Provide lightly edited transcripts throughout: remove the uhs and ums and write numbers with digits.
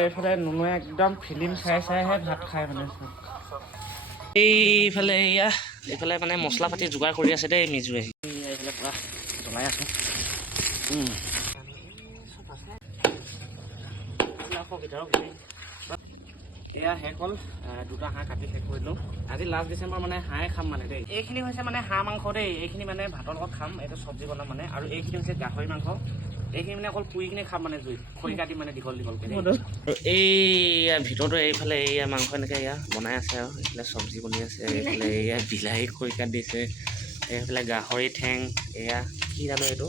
এইফালে নুনুৱে একদম ফিল্ম চাই চাইহে ভাত খায় মানে এইফালে এইফালে মানে মছলা পাতি যোগাৰ কৰি আছে দেই মিজুৱে এইফালে পুৰা জ্বলাই আছো এয়া শেষ হ'ল দুটা হাঁহ কাটি শেষ কৰিলোঁ আজি লাষ্ট ডিচেম্বৰ মানে হাঁহে খাম মানে দেই এইখিনি হৈছে মানে হাঁহ মাংস দেই এইখিনি মানে ভাতৰ লগত খাম এইটো চব্জি বনাম মানে আৰু এইখিনি হৈছে গাহৰি মাংস এইখিনি মানে অকল পুৰি কিনে খাম মানে জুইত খৰি কাটি মানে দীঘল দীঘলকৈ আৰু এইয়া ভিতৰতো এইফালে এইয়া মাংস এনেকৈ এয়া বনাই আছে আৰু এইফালে চব্জি বনি আছে এইফালে এয়া বিলাহী খৰি কাটি দিছে এইফালে গাহৰি ঠেং এয়া কি জানো এইটো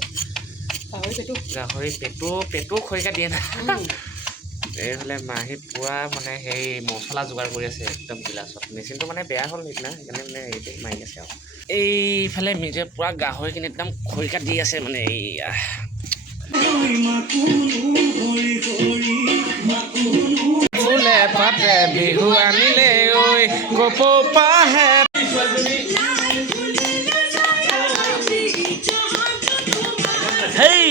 গাহৰি পেটু খৰি কাটি দিয়ে না এইফালে মাহী পুৰা মানে সেই মছলা যোগাৰ কৰি আছে একদম গিলাচত মেচিনটো মানে বেয়া হ'ল নিচিনা সেইকাৰণে মানে এইটো মাৰি আছে আৰু এইফালে মিজে পুৰা গাহৰিখিনি একদম খৰিকাত দি আছে মানে এইয়া ফুলে পাতে বিহু আনিলে ঐ গপপাহে হেই